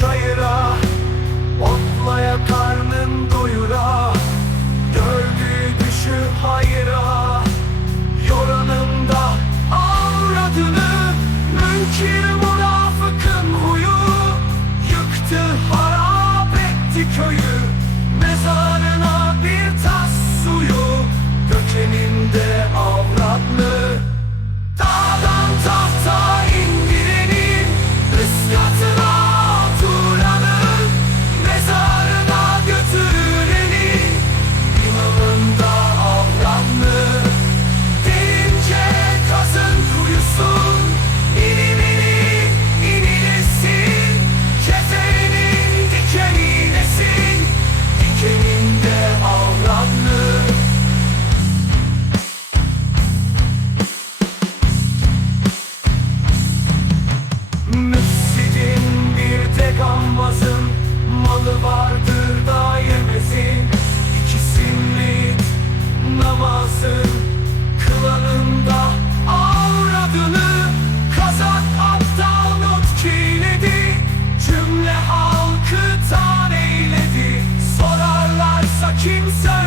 çayıra Otlaya karnın doyura Gördüğü düşü hayıra olmazın malı vardır da yemesin. İkisinli namazın kılanında avradını kazak aptal not kilidi Cümle halkı tan eyledi sorarlarsa kimse